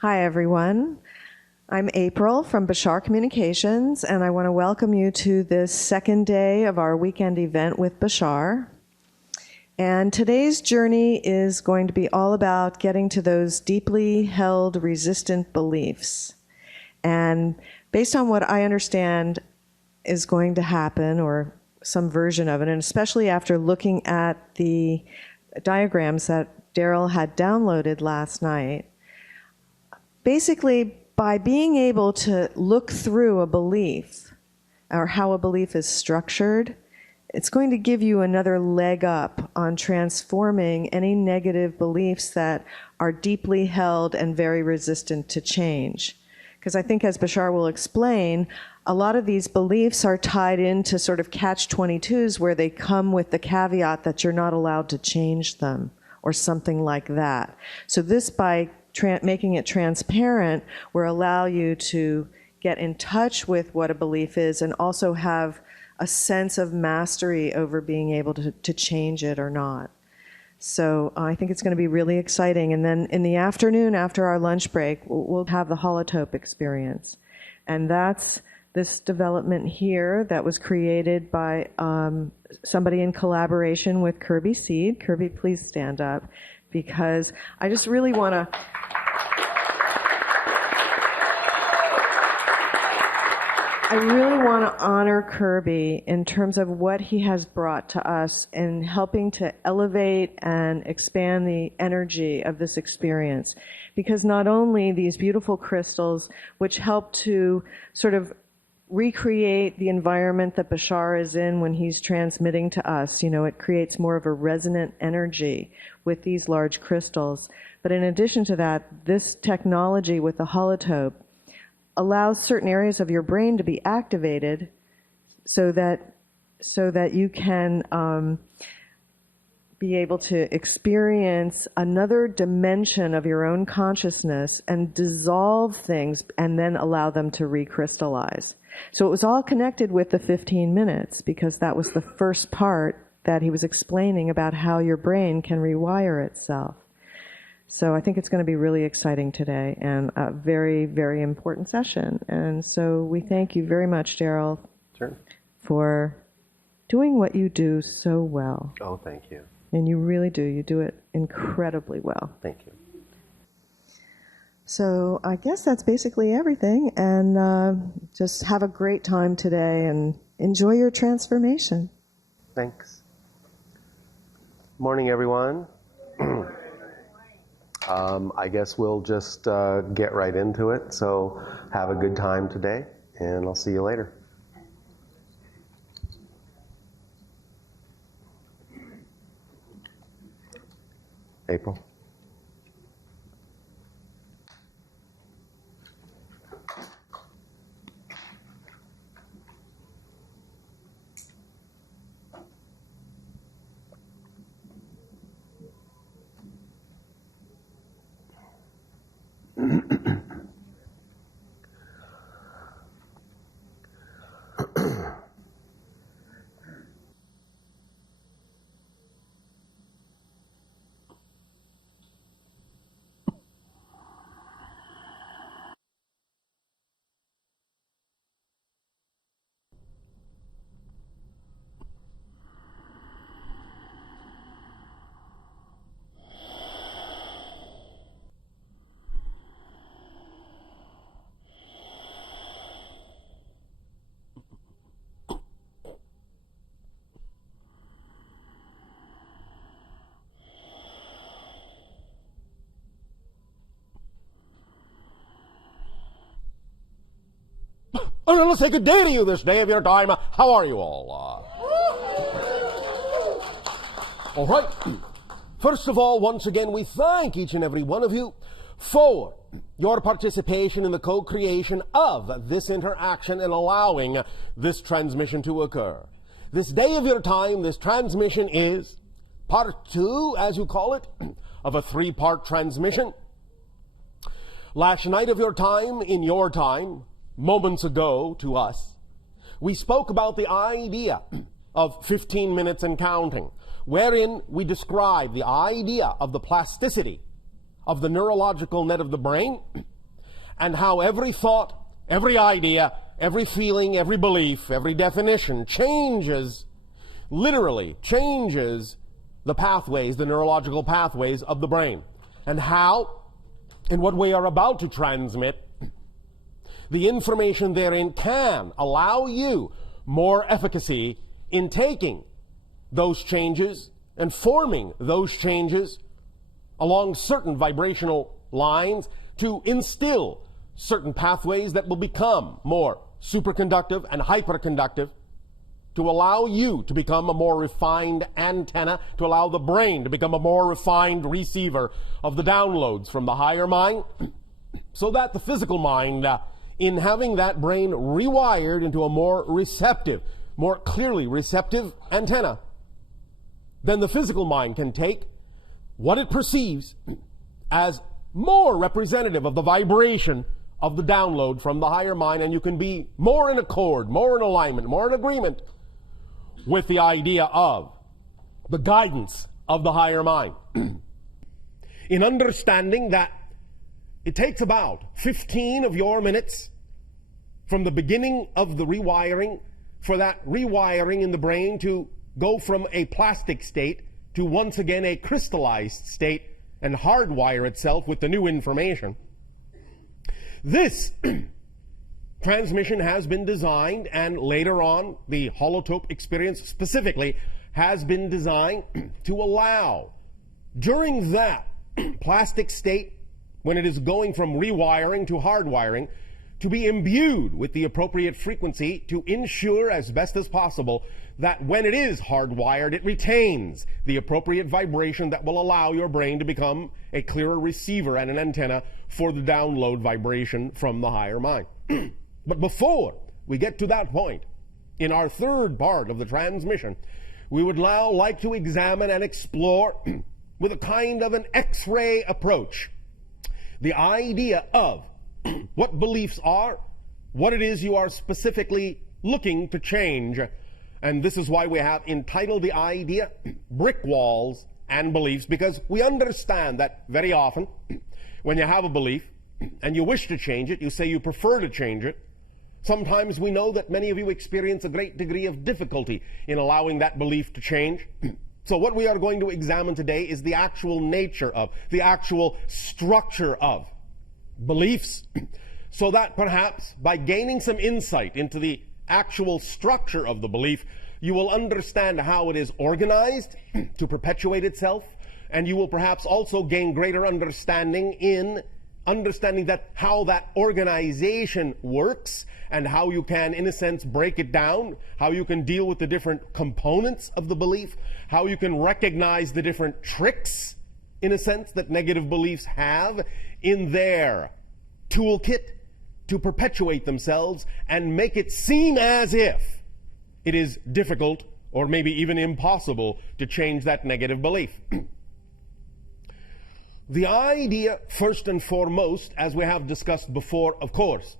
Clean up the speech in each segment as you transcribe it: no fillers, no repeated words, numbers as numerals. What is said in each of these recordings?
Hi, everyone. I'm April from Bashar Communications, and I want to welcome you to this second day of our weekend event with Bashar. And today's journey is going to be all about getting to those deeply held resistant beliefs. And based on what I understand is going to happen, or some version of it, and especially after looking at the diagrams that Daryl had downloaded last night, basically, by being able to look through a belief or how a belief is structured, it's going to give you another leg up on transforming any negative beliefs that are deeply held and very resistant to change. Because I think, as Bashar will explain, a lot of these beliefs are tied into sort of catch-22s where they come with the caveat that you're not allowed to change them or something like that. So this, by making it transparent, will allow you to get in touch with what a belief is and also have a sense of mastery over being able to change it or not. So I think it's going to be really exciting. And then in the afternoon, after our lunch break, we'll have the holotope experience. And that's this development here that was created by somebody in collaboration with Kirby Seed. Kirby, please stand up, because I just really want to... I really want to honor Kirby in terms of what he has brought to us in helping to elevate and expand the energy of this experience. Because not only these beautiful crystals, which help to sort of recreate the environment that Bashar is in when he's transmitting to us, you know, it creates more of a resonant energy with these large crystals. But in addition to that, this technology with the holotope allows certain areas of your brain to be activated so that you can be able to experience another dimension of your own consciousness and dissolve things and then allow them to recrystallize. So it was all connected with the 15 minutes, because that was the first part that he was explaining about how your brain can rewire itself. So I think it's going to be really exciting today and a very, very important session. And so we thank you very much, Daryl, for doing what you do so well. Oh, thank you. And you really do. You do it incredibly well. Thank you. So I guess that's basically everything. And just have a great time today and enjoy your transformation. Thanks. Morning, everyone. I guess we'll just get right into it. So have a good time today, and I'll see you later. April. I'm going to say good day to you this day of your time. How are you all? All right. First of all, once again, we thank each and every one of you for your participation in the co-creation of this interaction and allowing this transmission to occur. This day of your time, this transmission is part 2, as you call it, of a 3-part transmission. Last night of your time, in your time, moments ago to us, we spoke about the idea of 15 minutes and counting, wherein we describe the idea of the plasticity of the neurological net of the brain and how every thought, every idea, every feeling, every belief, every definition changes, literally changes the pathways, the neurological pathways of the brain, and how, in what we are about to transmit, the information therein can allow you more efficacy in taking those changes and forming those changes along certain vibrational lines to instill certain pathways that will become more superconductive and hyperconductive, to allow you to become a more refined antenna, to allow the brain to become a more refined receiver of the downloads from the higher mind, so that the physical mind, in having that brain rewired into a more receptive, more clearly receptive antenna, then the physical mind can take what it perceives as more representative of the vibration of the download from the higher mind, and you can be more in accord, more in alignment, more in agreement with the idea of the guidance of the higher mind. In understanding that it takes about 15 of your minutes from the beginning of the rewiring for that rewiring in the brain to go from a plastic state to once again a crystallized state and hardwire itself with the new information. This transmission has been designed, and later on the holotope experience specifically has been designed to allow, during that plastic state, when it is going from rewiring to hardwiring, to be imbued with the appropriate frequency to ensure as best as possible that when it is hardwired, it retains the appropriate vibration that will allow your brain to become a clearer receiver and an antenna for the download vibration from the higher mind. But before we get to that point, in our third part of the transmission, we would now like to examine and explore with a kind of an X-ray approach the idea of what beliefs are, what it is you are specifically looking to change. And this is why we have entitled the idea Brick Walls and Beliefs, because we understand that very often when you have a belief and you wish to change it, you say you prefer to change it. Sometimes we know that many of you experience a great degree of difficulty in allowing that belief to change. So what we are going to examine today is the actual nature of, the actual structure of beliefs, so that perhaps by gaining some insight into the actual structure of the belief, you will understand how it is organized to perpetuate itself, and you will perhaps also gain greater understanding in understanding that how that organization works, and how you can, in a sense, break it down, how you can deal with the different components of the belief, how you can recognize the different tricks, in a sense, that negative beliefs have in their toolkit to perpetuate themselves and make it seem as if it is difficult or maybe even impossible to change that negative belief. The idea, first and foremost, as we have discussed before, of course,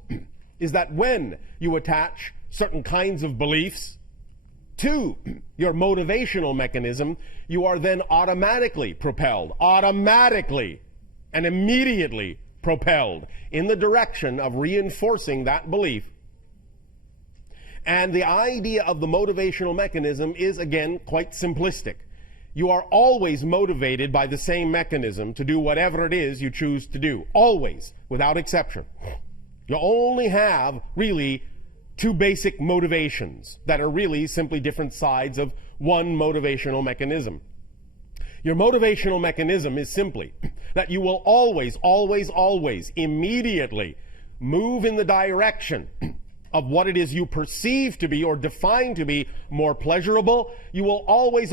is that when you attach certain kinds of beliefs to your motivational mechanism, you are then automatically and immediately propelled in the direction of reinforcing that belief. And the idea of the motivational mechanism is, again, quite simplistic. You are always motivated by the same mechanism to do whatever it is you choose to do. Always, without exception. You only have, really, two basic motivations that are really simply different sides of one motivational mechanism. Your motivational mechanism is simply that you will always immediately move in the direction of what it is you perceive to be or define to be more pleasurable. You will always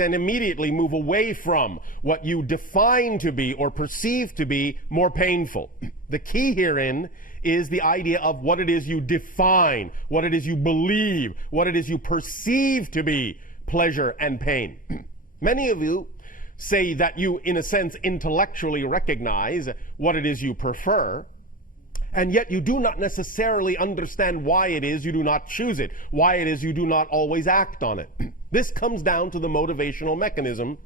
and immediately move away from what you define to be or perceive to be more painful. The key herein is the idea of what it is you define, what it is you believe, what it is you perceive to be pleasure and pain. Many of you say that you, in a sense, intellectually recognize what it is you prefer, and yet you do not necessarily understand why it is you do not choose it, why it is you do not always act on it. This comes down to the motivational mechanism,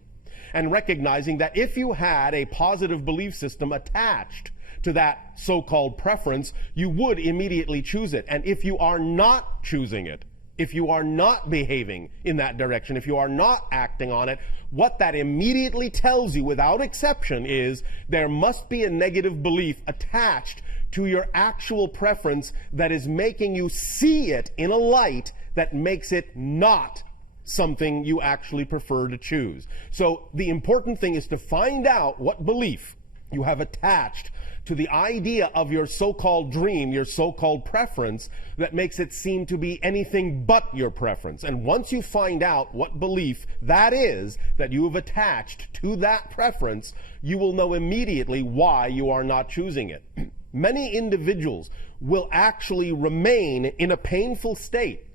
and recognizing that if you had a positive belief system attached to that so-called preference, you would immediately choose it. And if you are not choosing it, if you are not behaving in that direction, if you are not acting on it, what that immediately tells you without exception is there must be a negative belief attached to your actual preference that is making you see it in a light that makes it not something you actually prefer to choose. So the important thing is to find out what belief you have attached to the idea of your so-called dream, your so-called preference, that makes it seem to be anything but your preference. And once you find out what belief that is that you have attached to that preference, you will know immediately why you are not choosing it. Many individuals will actually remain in a painful state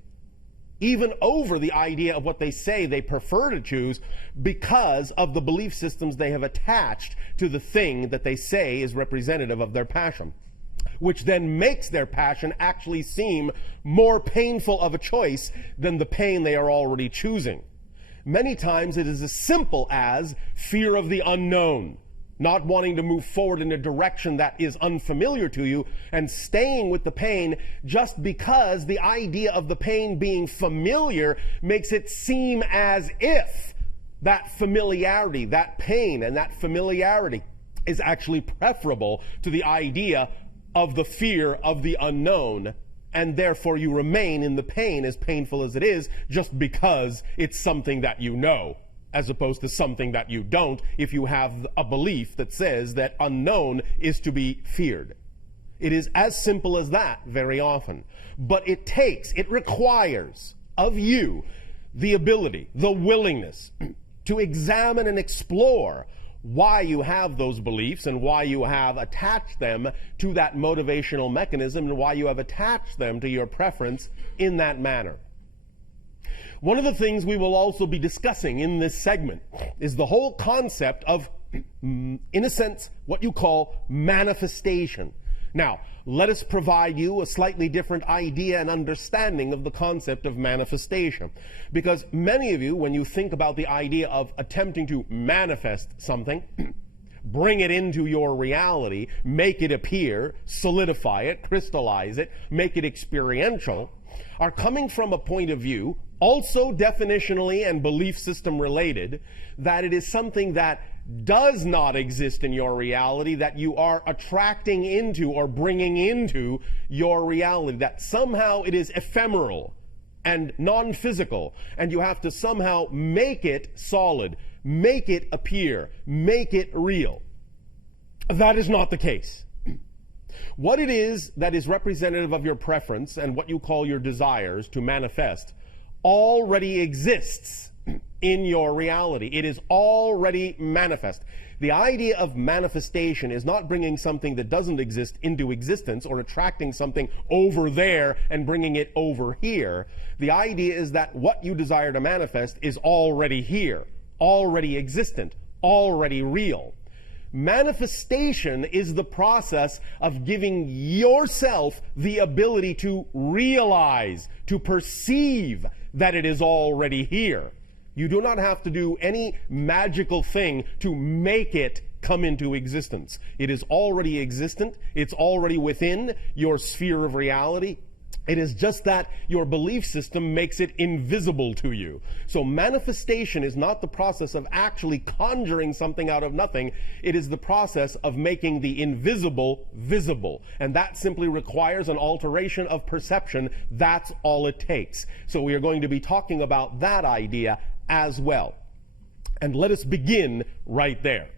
even over the idea of what they say they prefer to choose, because of the belief systems they have attached to the thing that they say is representative of their passion, which then makes their passion actually seem more painful of a choice than the pain they are already choosing. Many times it is as simple as fear of the unknown, not wanting to move forward in a direction that is unfamiliar to you and staying with the pain just because the idea of the pain being familiar makes it seem as if that familiarity, that pain and that familiarity is actually preferable to the idea of the fear of the unknown, and therefore you remain in the pain, as painful as it is, just because it's something that you know, as opposed to something that you don't, if you have a belief that says that unknown is to be feared. It is as simple as that very often. But it requires of you the ability, the willingness to examine and explore why you have those beliefs and why you have attached them to that motivational mechanism and why you have attached them to your preference in that manner. One of the things we will also be discussing in this segment is the whole concept of, in a sense, what you call manifestation. Now, let us provide you a slightly different idea and understanding of the concept of manifestation. Because many of you, when you think about the idea of attempting to manifest something, bring it into your reality, make it appear, solidify it, crystallize it, make it experiential, are coming from a point of view, also definitionally and belief system related, that it is something that does not exist in your reality, that you are attracting into or bringing into your reality, that somehow it is ephemeral and non-physical, and you have to somehow make it solid, make it appear, make it real. That is not the case. What it is that is representative of your preference and what you call your desires to manifest already exists in your reality. It is already manifest. The idea of manifestation is not bringing something that doesn't exist into existence or attracting something over there and bringing it over here. The idea is that what you desire to manifest is already here, already existent, already real. Manifestation is the process of giving yourself the ability to realize, to perceive that it is already here. You do not have to do any magical thing to make it come into existence. It is already existent. It's already within your sphere of reality. It is just that your belief system makes it invisible to you. So manifestation is not the process of actually conjuring something out of nothing. It is the process of making the invisible visible. And that simply requires an alteration of perception. That's all it takes. So we are going to be talking about that idea as well. And let us begin right there.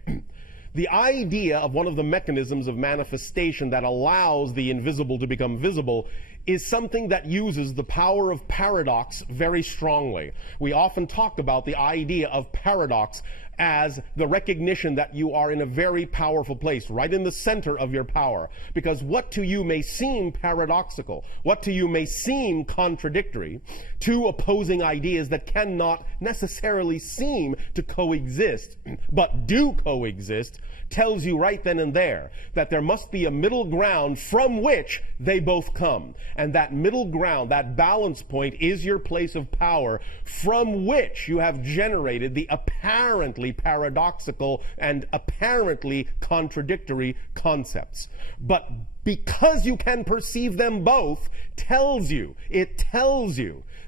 The idea of one of the mechanisms of manifestation that allows the invisible to become visible is something that uses the power of paradox very strongly. We often talk about the idea of paradox as the recognition that you are in a very powerful place, right in the center of your power. Because what to you may seem paradoxical, what to you may seem contradictory, two opposing ideas that cannot necessarily seem to coexist, but do coexist, tells you right then and there that there must be a middle ground from which they both come. And that middle ground, that balance point, is your place of power from which you have generated the apparently seemingly paradoxical and apparently contradictory concepts. But because you can perceive them both tells you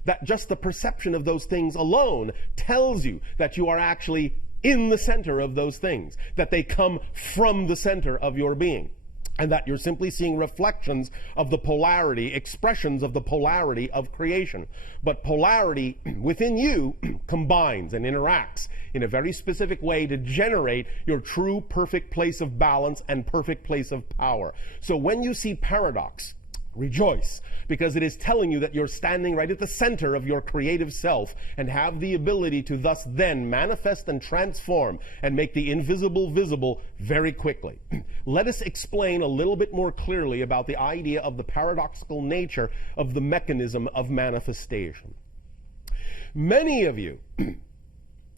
that just the perception of those things alone tells you that you are actually in the center of those things, that they come from the center of your being, and that you're simply seeing reflections of the polarity, expressions of the polarity of creation. But polarity within you combines and interacts in a very specific way to generate your true perfect place of balance and perfect place of power. So when you see paradox, rejoice, because it is telling you that you're standing right at the center of your creative self and have the ability to thus then manifest and transform and make the invisible visible very quickly. Let us explain a little bit more clearly about the idea of the paradoxical nature of the mechanism of manifestation. Many of you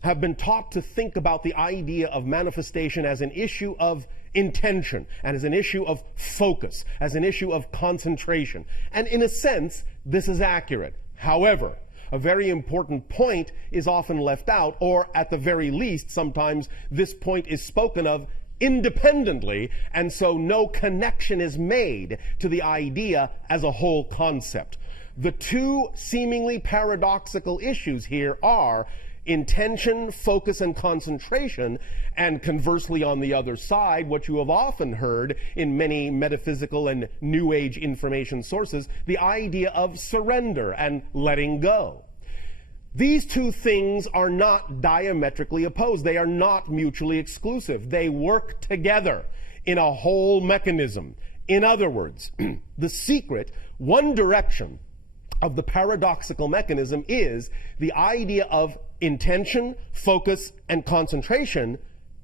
have been taught to think about the idea of manifestation as an issue of intention and as an issue of focus, as an issue of concentration. And in a sense, this is accurate. However, a very important point is often left out, or at the very least, sometimes this point is spoken of independently, and so no connection is made to the idea as a whole concept. The two seemingly paradoxical issues here are intention, focus, and concentration, and conversely on the other side, what you have often heard in many metaphysical and New Age information sources, the idea of surrender and letting go. These two things are not diametrically opposed. They are not mutually exclusive. They work together in a whole mechanism. In other words, the secret, one direction of the paradoxical mechanism is the idea of intention, focus, and concentration,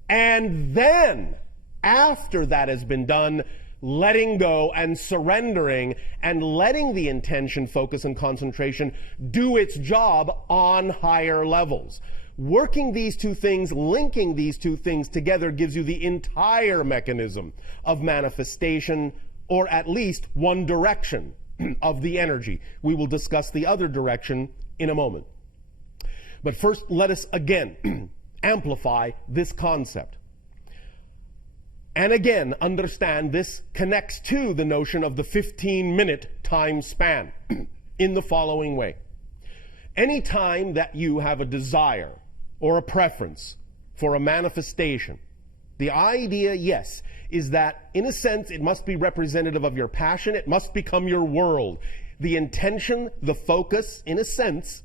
and then, after that has been done, letting go and surrendering and letting the intention, focus, and concentration do its job on higher levels. Working these two things, linking these two things together gives you the entire mechanism of manifestation, or at least one direction of the energy. We will discuss the other direction in a moment. But first, let us again amplify this concept. And again, understand this connects to the notion of the 15-minute time span in the following way. Any time that you have a desire or a preference for a manifestation, the idea, yes, is that in a sense it must be representative of your passion, it must become your world. The intention, the focus, in a sense,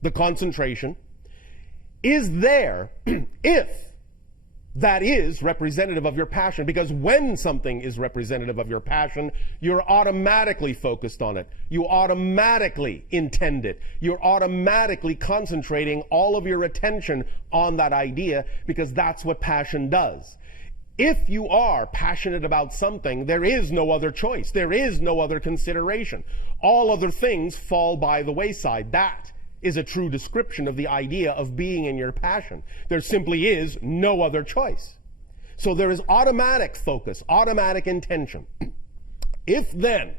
the concentration, is there if that is representative of your passion. Because when something is representative of your passion, you're automatically focused on it. You automatically intend it. You're automatically concentrating all of your attention on that idea, because that's what passion does. If you are passionate about something, there is no other choice. There is no other consideration. All other things fall by the wayside. That is a true description of the idea of being in your passion. There simply is no other choice. So there is automatic focus, automatic intention. If then,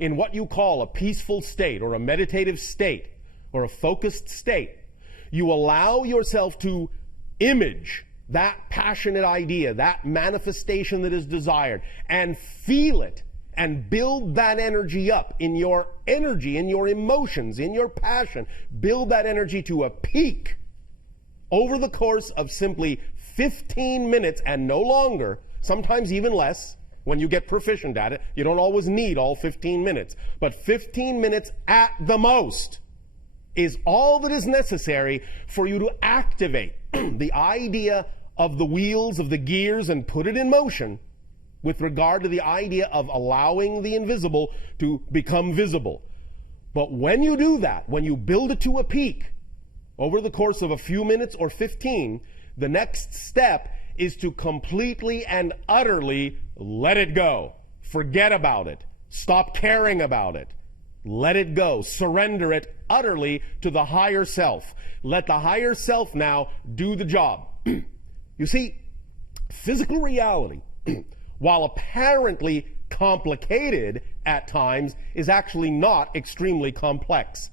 in what you call a peaceful state or a meditative state or a focused state, you allow yourself to image that passionate idea, that manifestation that is desired, and feel it and build that energy up in your energy, in your emotions, in your passion. Build that energy to a peak over the course of simply 15 minutes and no longer, sometimes even less. When you get proficient at it, you don't always need all 15 minutes, but 15 minutes at the most is all that is necessary for you to activate the idea of the wheels, of the gears, and put it in motion with regard to the idea of allowing the invisible to become visible. But when you do that, when you build it to a peak over the course of a few minutes or 15, the next step is to completely and utterly let it go. Forget about it. Stop caring about it. Let it go. Surrender it utterly to the higher self. Let the higher self now do the job. You see, physical reality, while apparently complicated at times, is actually not extremely complex.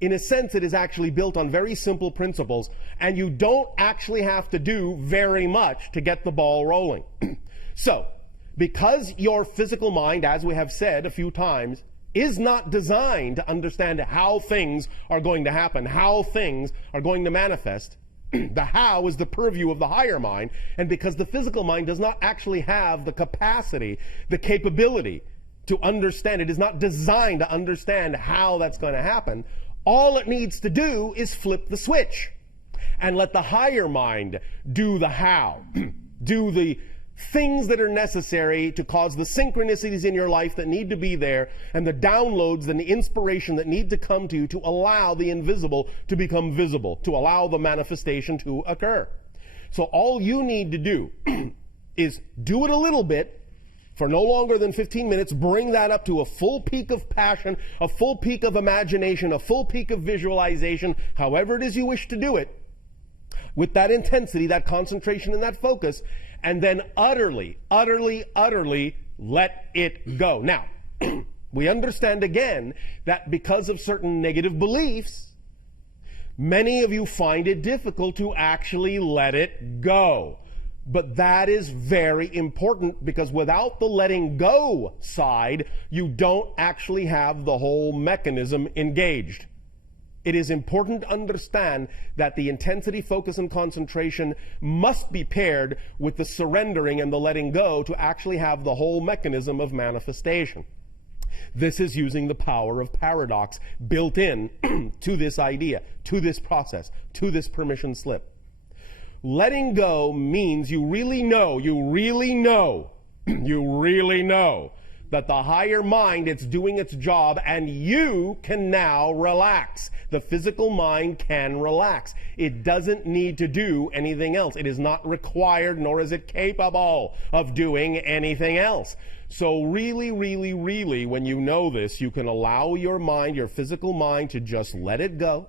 In a sense, it is actually built on very simple principles, and you don't actually have to do very much to get the ball rolling. So, because your physical mind, as we have said a few times, is not designed to understand how things are going to happen, how things are going to manifest, the how is the purview of the higher mind, and because the physical mind does not actually have the capacity, the capability to understand, it is not designed to understand how that's going to happen, all it needs to do is flip the switch and let the higher mind do the how, do the things that are necessary to cause the synchronicities in your life that need to be there, and the downloads and the inspiration that need to come to you to allow the invisible to become visible, to allow the manifestation to occur. So all you need to do is do it a little bit for no longer than 15 minutes, bring that up to a full peak of passion, a full peak of imagination, a full peak of visualization, however it is you wish to do it, with that intensity, that concentration, and that focus, and then utterly, utterly, utterly let it go. Now, we understand again that because of certain negative beliefs, many of you find it difficult to actually let it go. But that is very important, because without the letting go side, you don't actually have the whole mechanism engaged. It is important to understand that the intensity, focus, and concentration must be paired with the surrendering and the letting go to actually have the whole mechanism of manifestation. This is using the power of paradox built in to this idea, to this process, to this permission slip. Letting go means you really know that the higher mind, it's doing its job, and you can now relax. The physical mind can relax. It doesn't need to do anything else. It is not required, nor is it capable of doing anything else. So really, when you know this, you can allow your mind, your physical mind, to just let it go,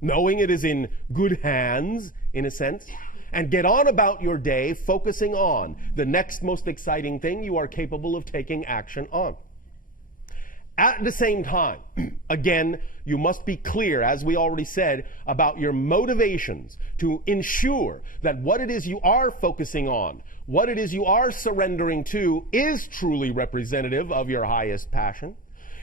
knowing it is in good hands, in a sense, and get on about your day, focusing on the next most exciting thing you are capable of taking action on. At the same time, again, you must be clear, as we already said, about your motivations to ensure that what it is you are focusing on, what it is you are surrendering to, is truly representative of your highest passion,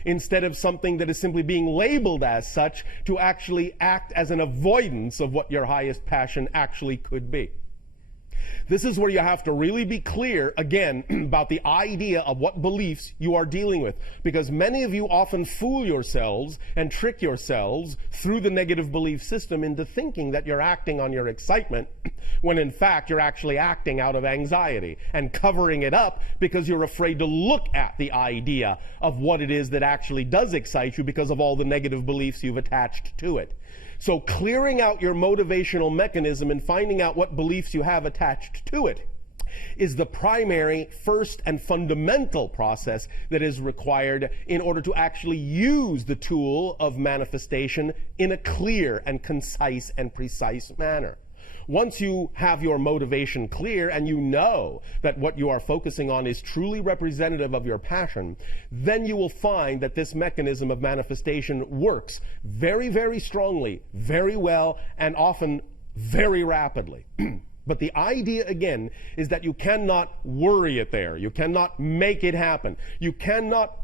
instead of something that is simply being labeled as such to actually act as an avoidance of what your highest passion actually could be. This is where you have to really be clear, again, about the idea of what beliefs you are dealing with. Because many of you often fool yourselves and trick yourselves through the negative belief system into thinking that you're acting on your excitement, when in fact you're actually acting out of anxiety and covering it up because you're afraid to look at the idea of what it is that actually does excite you because of all the negative beliefs you've attached to it. So clearing out your motivational mechanism and finding out what beliefs you have attached to it is the primary, first, and fundamental process that is required in order to actually use the tool of manifestation in a clear and concise and precise manner. Once you have your motivation clear and you know that what you are focusing on is truly representative of your passion, then you will find that this mechanism of manifestation works very, very strongly, very well, and often very rapidly. But the idea, again, is that you cannot worry it there. You cannot make it happen. You cannot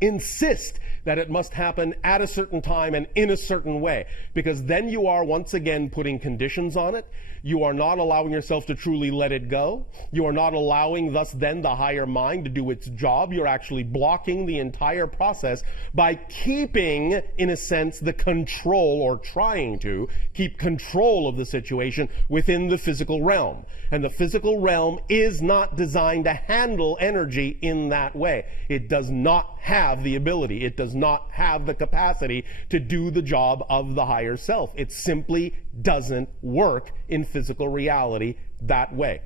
insist that it must happen at a certain time and in a certain way, because then you are once again putting conditions on it. You are not allowing yourself to truly let it go. You are not allowing thus then the higher mind to do its job. You're actually blocking the entire process by keeping, in a sense, the control, or trying to keep control of the situation within the physical realm. And the physical realm is not designed to handle energy in that way. It does not have the ability. It does not have the capacity to do the job of the higher self. It simply doesn't work in physical reality that way.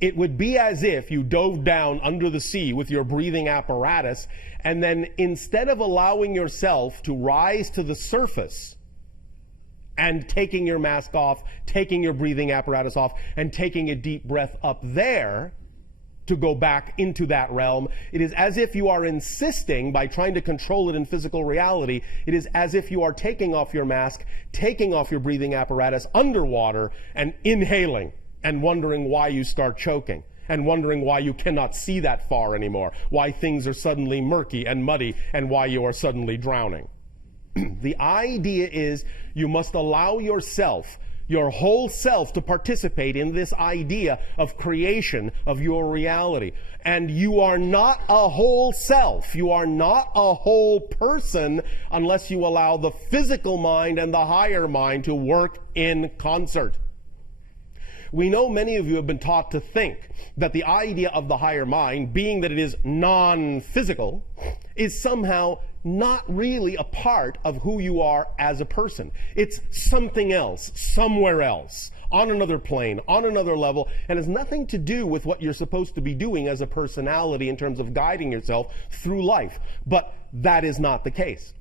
It would be as if you dove down under the sea with your breathing apparatus, and then instead of allowing yourself to rise to the surface and taking your mask off, taking your breathing apparatus off, and taking a deep breath up there, to go back into that realm. It is as if you are insisting, by trying to control it in physical reality, it is as if you are taking off your mask, taking off your breathing apparatus underwater and inhaling and wondering why you start choking and wondering why you cannot see that far anymore, why things are suddenly murky and muddy, and why you are suddenly drowning. The idea is you must allow yourself, your whole self, to participate in this idea of creation of your reality. And you are not a whole self. You are not a whole person unless you allow the physical mind and the higher mind to work in concert. We know many of you have been taught to think that the idea of the higher mind, being that it is non-physical, is somehow not really a part of who you are as a person. It's something else, somewhere else, on another plane, on another level, and has nothing to do with what you're supposed to be doing as a personality in terms of guiding yourself through life. But that is not the case.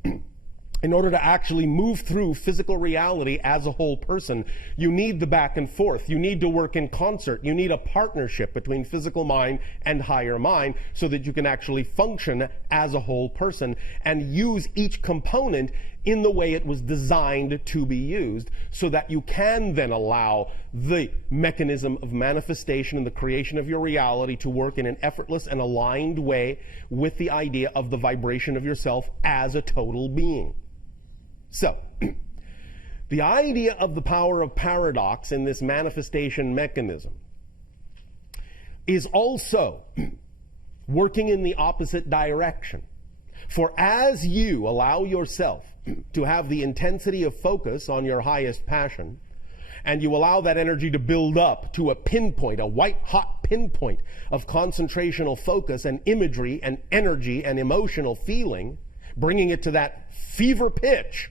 In order to actually move through physical reality as a whole person, you need the back and forth. You need to work in concert. You need a partnership between physical mind and higher mind so that you can actually function as a whole person and use each component in the way it was designed to be used, so that you can then allow the mechanism of manifestation and the creation of your reality to work in an effortless and aligned way with the idea of the vibration of yourself as a total being. So, the idea of the power of paradox in this manifestation mechanism is also working in the opposite direction. For as you allow yourself to have the intensity of focus on your highest passion, and you allow that energy to build up to a pinpoint, a white-hot pinpoint of concentrational focus and imagery and energy and emotional feeling, bringing it to that fever pitch,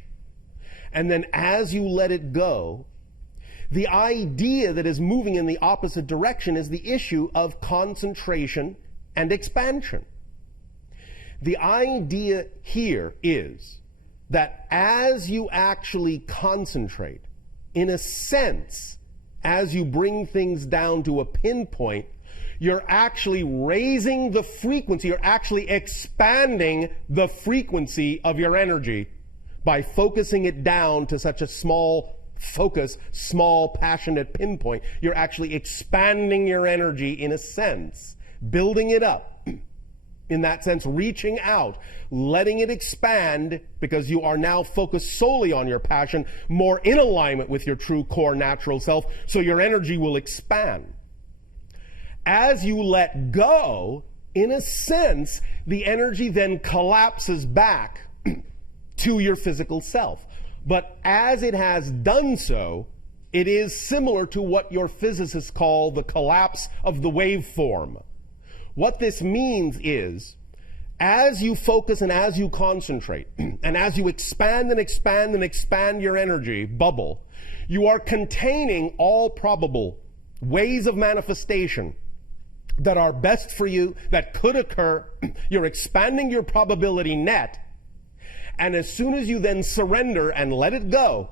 and then as you let it go, the idea that is moving in the opposite direction is the issue of concentration and expansion. The idea here is that as you actually concentrate, in a sense, as you bring things down to a pinpoint, you're actually raising the frequency, you're actually expanding the frequency of your energy by focusing it down to such a small focus, small passionate pinpoint. You're actually expanding your energy in a sense, building it up. In that sense, reaching out, letting it expand, because you are now focused solely on your passion, more in alignment with your true core natural self, so your energy will expand. As you let go, in a sense, the energy then collapses back to your physical self. But as it has done so, it is similar to what your physicists call the collapse of the waveform. What this means is, as you focus and as you concentrate, and as you expand and expand and expand your energy bubble, you are containing all probable ways of manifestation that are best for you, that could occur. You're expanding your probability net. And as soon as you then surrender and let it go,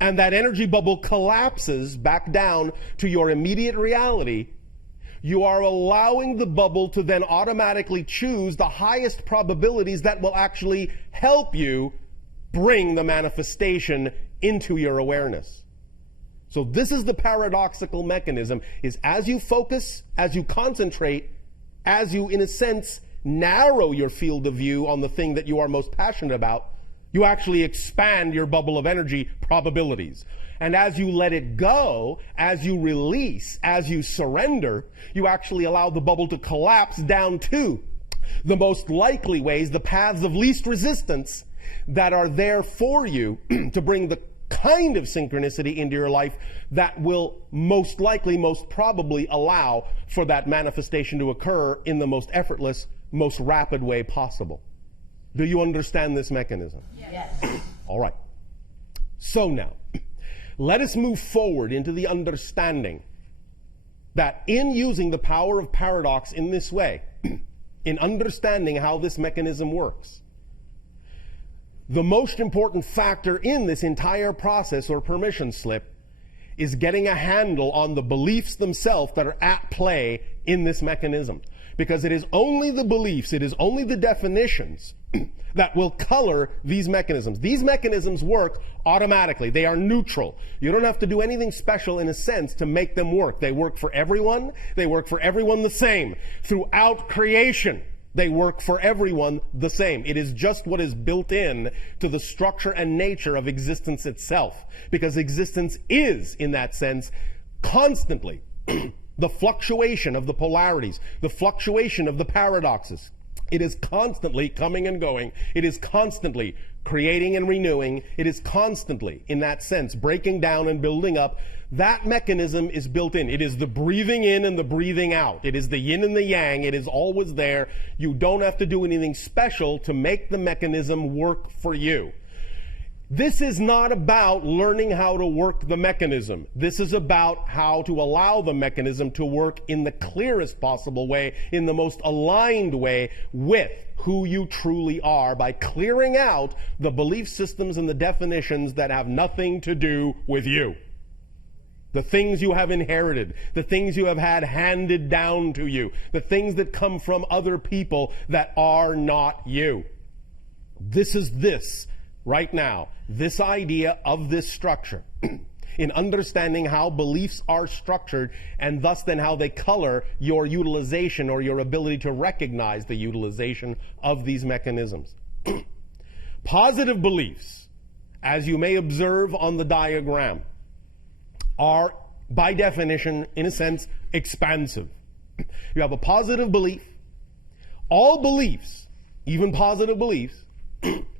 and that energy bubble collapses back down to your immediate reality, you are allowing the bubble to then automatically choose the highest probabilities that will actually help you bring the manifestation into your awareness. So this is the paradoxical mechanism, is as you focus, as you concentrate, as you, in a sense, narrow your field of view on the thing that you are most passionate about, you actually expand your bubble of energy probabilities. And as you let it go, as you release, as you surrender, you actually allow the bubble to collapse down to the most likely ways, the paths of least resistance that are there for you to bring the kind of synchronicity into your life that will most likely, most probably allow for that manifestation to occur in the most effortless, most rapid way possible. Do you understand this mechanism? Yes. All right. So now, let us move forward into the understanding that in using the power of paradox in this way, in understanding how this mechanism works, the most important factor in this entire process or permission slip is getting a handle on the beliefs themselves that are at play in this mechanism. Because it is only the beliefs, it is only the definitions that will color these mechanisms. These mechanisms work automatically. They are neutral. You don't have to do anything special in a sense to make them work. They work for everyone. They work for everyone the same. Throughout creation, they work for everyone the same. It is just what is built in to the structure and nature of existence itself. Because existence is, in that sense, constantly the fluctuation of the polarities, the fluctuation of the paradoxes. It is constantly coming and going. It is constantly creating and renewing. It is constantly, in that sense, breaking down and building up. That mechanism is built in. It is the breathing in and the breathing out. It is the yin and the yang. It is always there. You don't have to do anything special to make the mechanism work for you. This is not about learning how to work the mechanism. This is about how to allow the mechanism to work in the clearest possible way, in the most aligned way with who you truly are, by clearing out the belief systems and the definitions that have nothing to do with you. The things you have inherited, the things you have had handed down to you, the things that come from other people that are not you. This is this. Right now, this idea of this structure, in understanding how beliefs are structured and thus then how they color your utilization or your ability to recognize the utilization of these mechanisms. Positive beliefs, as you may observe on the diagram, are by definition, in a sense, expansive. You have a positive belief. All beliefs, even positive beliefs,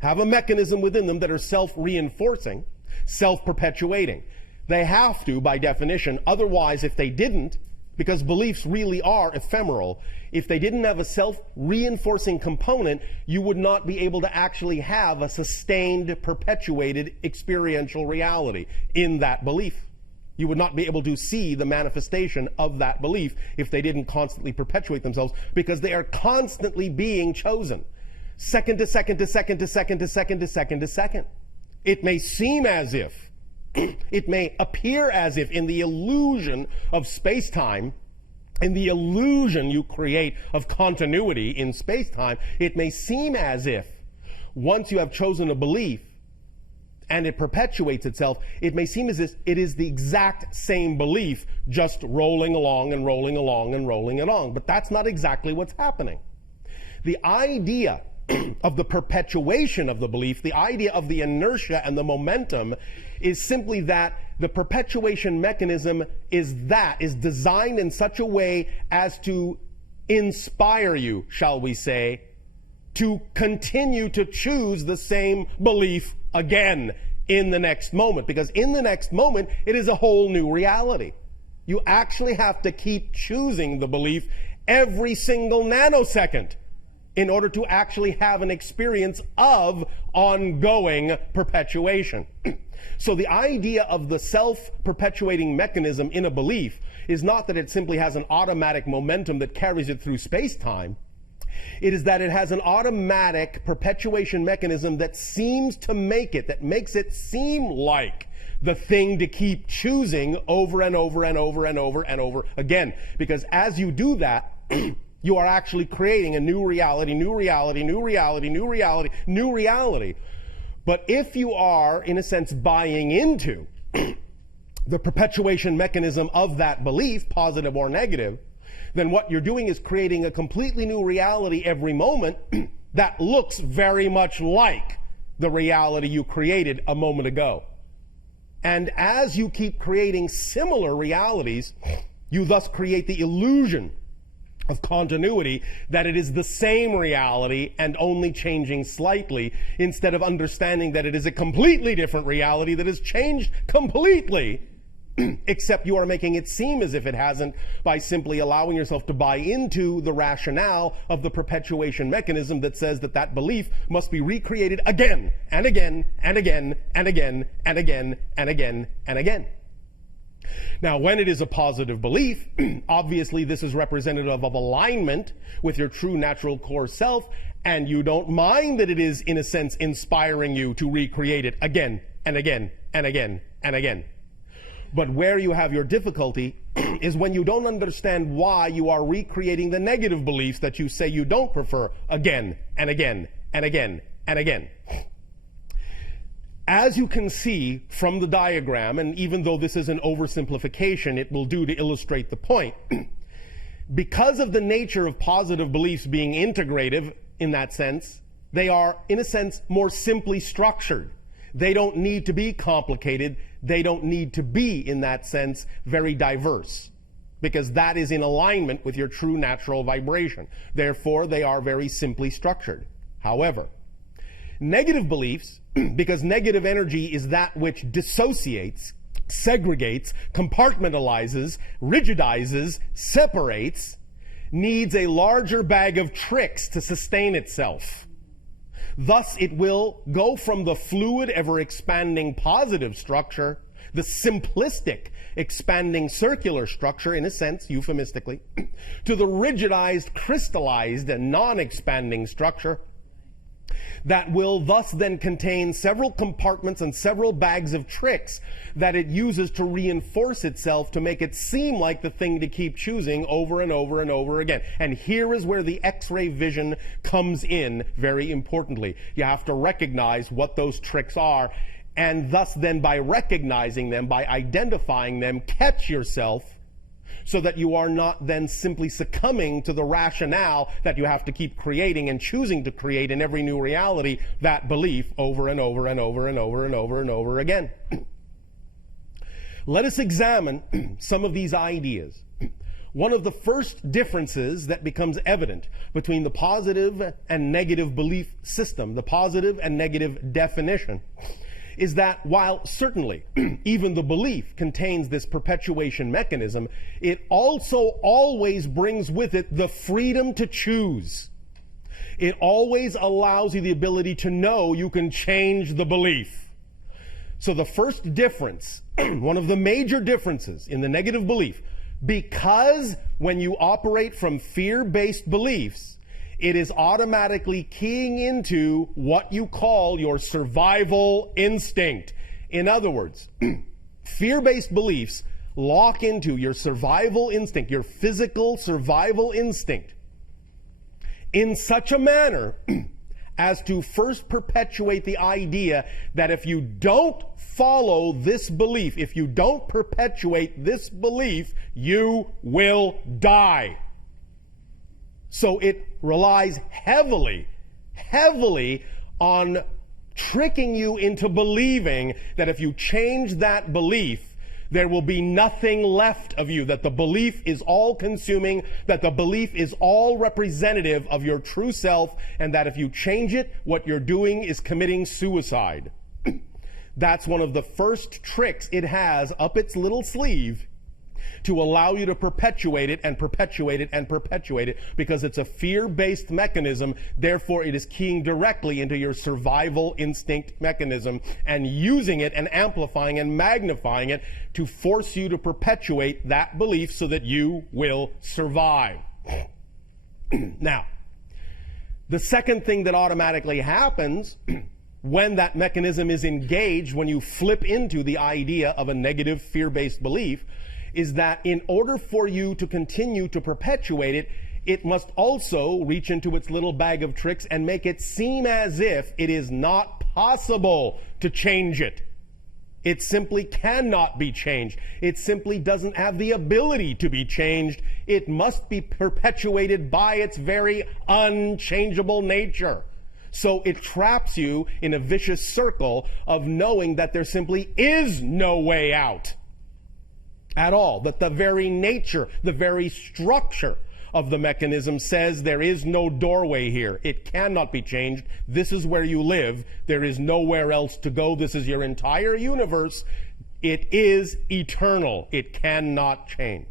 have a mechanism within them that are self-reinforcing, self-perpetuating. They have to, by definition. Otherwise, if they didn't, because beliefs really are ephemeral, if they didn't have a self-reinforcing component, you would not be able to actually have a sustained, perpetuated experiential reality in that belief. You would not be able to see the manifestation of that belief if they didn't constantly perpetuate themselves, because they are constantly being chosen. Second to second to second to second to second to second to second. It may seem as if, it may appear as if, in the illusion of space-time, in the illusion you create of continuity in space-time, it may seem as if, once you have chosen a belief and it perpetuates itself, it may seem as if it is the exact same belief, just rolling along and rolling along and rolling along. But that's not exactly what's happening. The idea of the perpetuation of the belief, the idea of the inertia and the momentum, is simply that the perpetuation mechanism is designed in such a way as to inspire you, shall we say, to continue to choose the same belief again in the next moment. Because in the next moment, it is a whole new reality. You actually have to keep choosing the belief every single nanosecond in order to actually have an experience of ongoing perpetuation. So the idea of the self-perpetuating mechanism in a belief is not that it simply has an automatic momentum that carries it through space-time. It is that it has an automatic perpetuation mechanism that seems to make it, that makes it seem like the thing to keep choosing over and over and over and over and over again. Because as you do that, you are actually creating a new reality, new reality, new reality, new reality, new reality. But if you are, in a sense, buying into the perpetuation mechanism of that belief, positive or negative, then what you're doing is creating a completely new reality every moment that looks very much like the reality you created a moment ago. And as you keep creating similar realities, you thus create the illusion of continuity, that it is the same reality and only changing slightly, instead of understanding that it is a completely different reality that has changed completely, except you are making it seem as if it hasn't by simply allowing yourself to buy into the rationale of the perpetuation mechanism that says that that belief must be recreated again and again and again and again and again and again and again. Now, when it is a positive belief, obviously this is representative of alignment with your true natural core self, and you don't mind that it is, in a sense, inspiring you to recreate it again and again and again and again. But where you have your difficulty is when you don't understand why you are recreating the negative beliefs that you say you don't prefer again and again and again and again. As you can see from the diagram, and even though this is an oversimplification, it will do to illustrate the point. Because of the nature of positive beliefs being integrative in that sense, they are, in a sense, more simply structured. They don't need to be complicated. They don't need to be, in that sense, very diverse, because that is in alignment with your true natural vibration. Therefore, they are very simply structured. However, negative beliefs, because negative energy is that which dissociates, segregates, compartmentalizes, rigidizes, separates, needs a larger bag of tricks to sustain itself. Thus, it will go from the fluid, ever-expanding positive structure, the simplistic, expanding circular structure, in a sense, euphemistically, to the rigidized, crystallized, and non-expanding structure that will thus then contain several compartments and several bags of tricks that it uses to reinforce itself to make it seem like the thing to keep choosing over and over and over again. And here is where the X-ray vision comes in very importantly. You have to recognize what those tricks are, and thus then by recognizing them, by identifying them, catch yourself so that you are not then simply succumbing to the rationale that you have to keep creating and choosing to create in every new reality that belief over and over and over and over and over and over again. Let us examine some of these ideas. One of the first differences that becomes evident between the positive and negative belief system, the positive and negative definition, is that while certainly even the belief contains this perpetuation mechanism, it also always brings with it the freedom to choose. It always allows you the ability to know you can change the belief. So the first difference, one of the major differences in the negative belief, because when you operate from fear-based beliefs, it is automatically keying into what you call your survival instinct. In other words, fear-based beliefs lock into your survival instinct, your physical survival instinct, in such a manner as to first perpetuate the idea that if you don't follow this belief, if you don't perpetuate this belief, you will die. So it relies heavily on tricking you into believing that if you change that belief, there will be nothing left of you, that the belief is all-consuming, that the belief is all representative of your true self, and that if you change it, what you're doing is committing suicide. That's one of the first tricks it has up its little sleeve to allow you to perpetuate it and perpetuate it and perpetuate it, because it's a fear-based mechanism. Therefore, it is keying directly into your survival instinct mechanism and using it and amplifying and magnifying it to force you to perpetuate that belief so that you will survive. Now, the second thing that automatically happens when that mechanism is engaged, when you flip into the idea of a negative fear-based belief, is that in order for you to continue to perpetuate it, it must also reach into its little bag of tricks and make it seem as if it is not possible to change it. It simply cannot be changed. It simply doesn't have the ability to be changed. It must be perpetuated by its very unchangeable nature. So it traps you in a vicious circle of knowing that there simply is no way out at all, that the very nature, the very structure of the mechanism says there is no doorway here. It cannot be changed. This is where you live. There is nowhere else to go. This is your entire universe. It is eternal. It cannot change.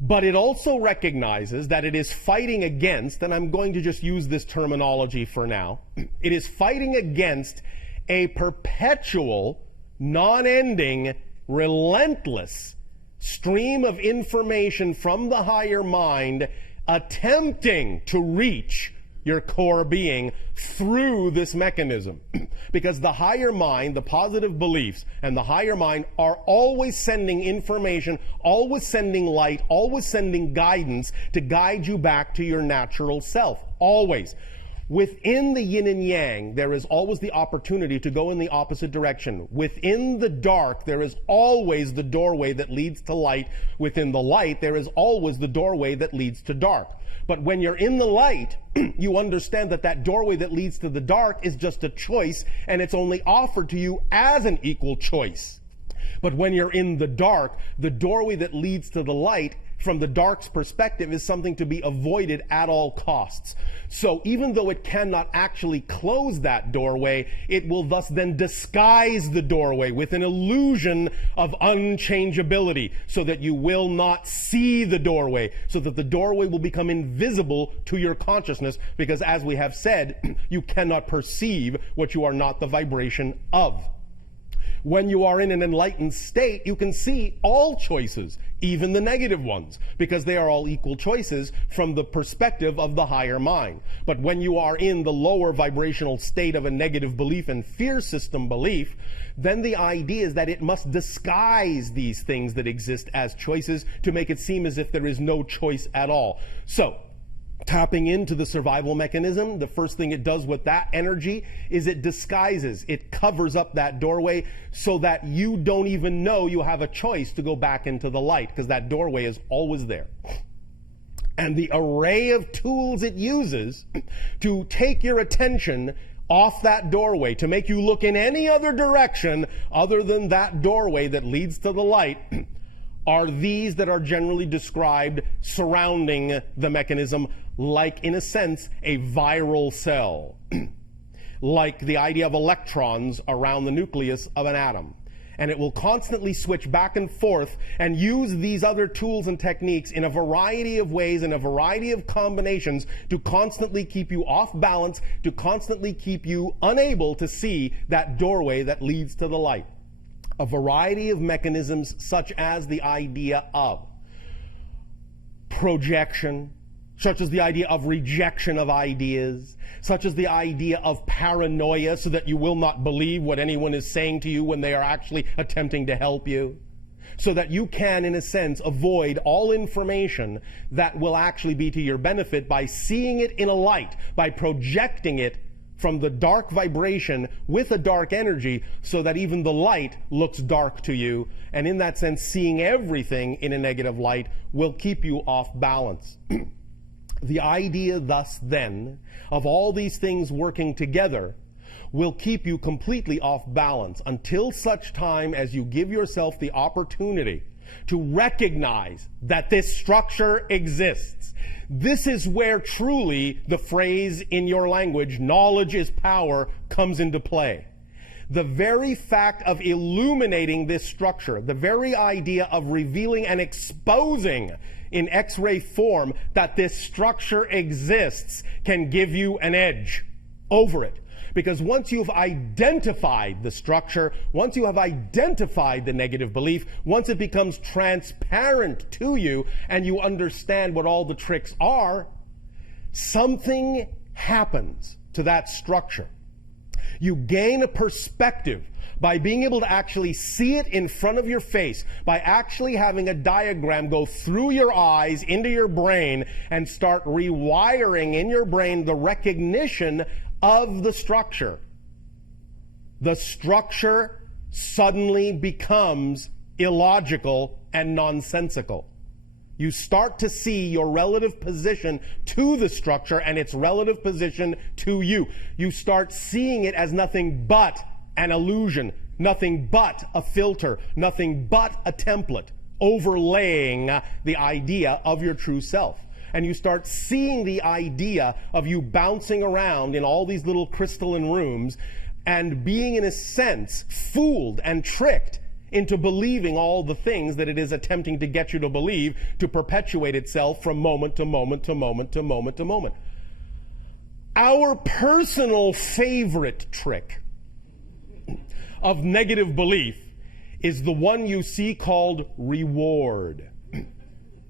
But it also recognizes that it is fighting against, and I'm going to just use this terminology for now, it is fighting against a perpetual, non-ending, relentless stream of information from the higher mind attempting to reach your core being through this mechanism. Because the higher mind, the positive beliefs, and the higher mind are always sending information, always sending light, always sending guidance to guide you back to your natural self. Always. Within the yin and yang, there is always the opportunity to go in the opposite direction. Within the dark, there is always the doorway that leads to light. Within the light, there is always the doorway that leads to dark. But when you're in the light, you understand that that doorway that leads to the dark is just a choice, and it's only offered to you as an equal choice. But when you're in the dark, the doorway that leads to the light, from the dark's perspective, is something to be avoided at all costs. So even though it cannot actually close that doorway, it will thus then disguise the doorway with an illusion of unchangeability, so that you will not see the doorway, so that the doorway will become invisible to your consciousness, because as we have said, you cannot perceive what you are not the vibration of. When you are in an enlightened state, you can see all choices, even the negative ones, because they are all equal choices from the perspective of the higher mind. But when you are in the lower vibrational state of a negative belief and fear system belief, then the idea is that it must disguise these things that exist as choices to make it seem as if there is no choice at all. So, tapping into the survival mechanism, the first thing it does with that energy is it disguises, it covers up that doorway so that you don't even know you have a choice to go back into the light, because that doorway is always there. And the array of tools it uses to take your attention off that doorway, to make you look in any other direction other than that doorway that leads to the light, are these that are generally described surrounding the mechanism, like, in a sense, a viral cell. Like the idea of electrons around the nucleus of an atom. And it will constantly switch back and forth and use these other tools and techniques in a variety of ways, in a variety of combinations, to constantly keep you off balance, to constantly keep you unable to see that doorway that leads to the light. A variety of mechanisms, such as the idea of projection, such as the idea of rejection of ideas, such as the idea of paranoia, so that you will not believe what anyone is saying to you when they are actually attempting to help you, so that you can, in a sense, avoid all information that will actually be to your benefit by seeing it in a light, by projecting it from the dark vibration with a dark energy, so that even the light looks dark to you. And in that sense, seeing everything in a negative light will keep you off balance. The idea thus then of all these things working together will keep you completely off balance until such time as you give yourself the opportunity to recognize that this structure exists. This is where truly the phrase in your language, knowledge is power, comes into play. The very fact of illuminating this structure, the very idea of revealing and exposing in X-ray form that this structure exists, can give you an edge over it. Because once you've identified the structure, once you have identified the negative belief, once it becomes transparent to you and you understand what all the tricks are, something happens to that structure. You gain a perspective by being able to actually see it in front of your face, by actually having a diagram go through your eyes into your brain and start rewiring in your brain the recognition of the structure. The structure suddenly becomes illogical and nonsensical. You start to see your relative position to the structure and its relative position to you. You start seeing it as nothing but an illusion, nothing but a filter, nothing but a template overlaying the idea of your true self. And you start seeing the idea of you bouncing around in all these little crystalline rooms and being, in a sense, fooled and tricked into believing all the things that it is attempting to get you to believe, to perpetuate itself from moment to moment to moment to moment to moment. Our personal favorite trick of negative belief is the one you see called reward.